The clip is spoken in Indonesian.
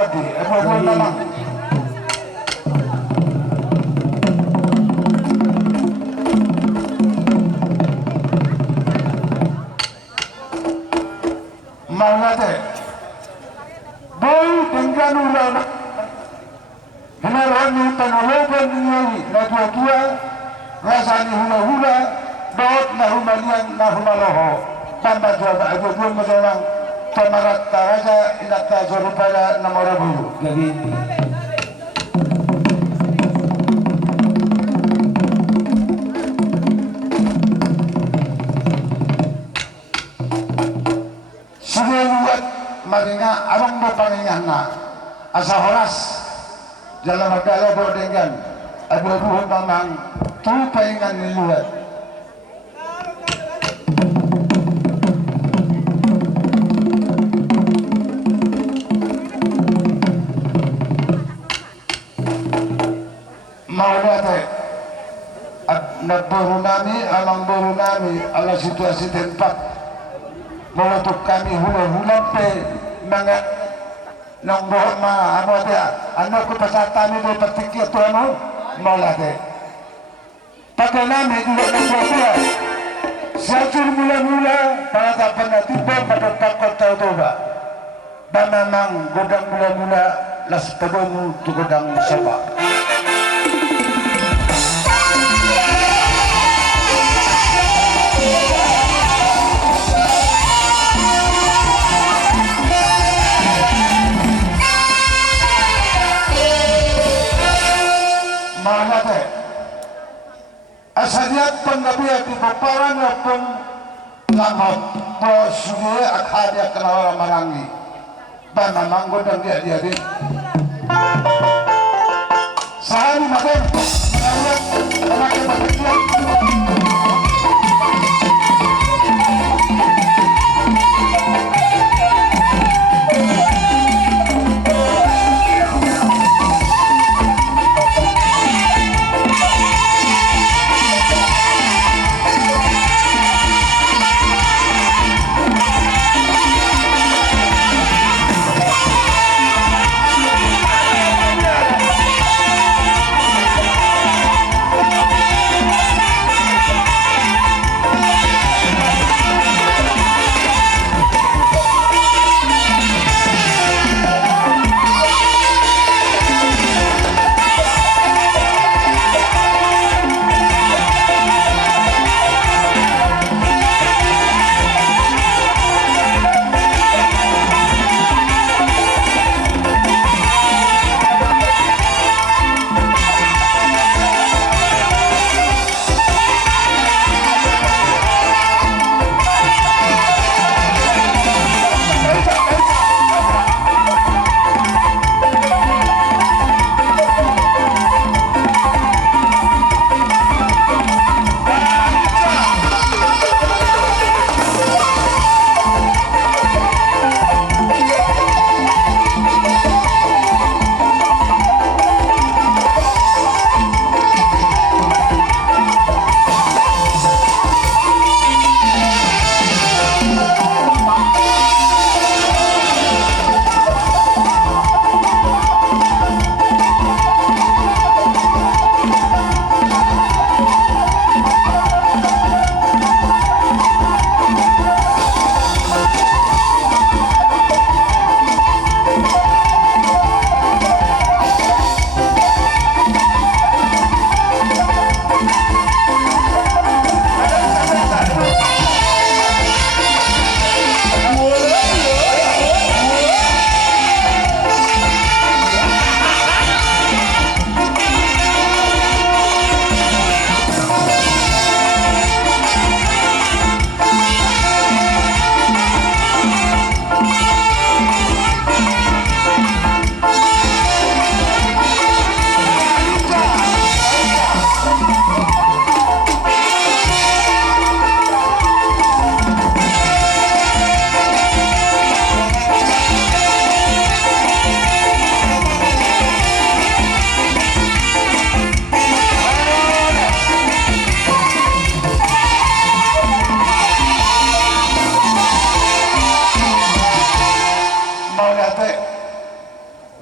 Mangate boy dengan ulang kenal ni pengelolaan ni dua rasani hula-hula dot na humalian na humaloho tambah jawab aku belum menjelang Tamarat taraja inata zorupaya namorabu lagi sudah buat maringa arong berpangingan na asa horas dalam agala bordengan abu-abu mamang tu paingan niluat maulate at nagburunami alang burunami ala situasi tempat menutup kami hula-hula pe mga nang buhat mga ano dia anak ko pasatani do patikya to ano maulate pakai namin juga ng buhat siya mula-mula para dapat natiba pada takot tayo to ba ba memang godang mula-mula las pedomu tu godang sapa. Mahalaga asaliat penggabihan di paparan maupun lamot to sugi akhadia kenawara marangi dan memang godang dia di sehari makan mengalir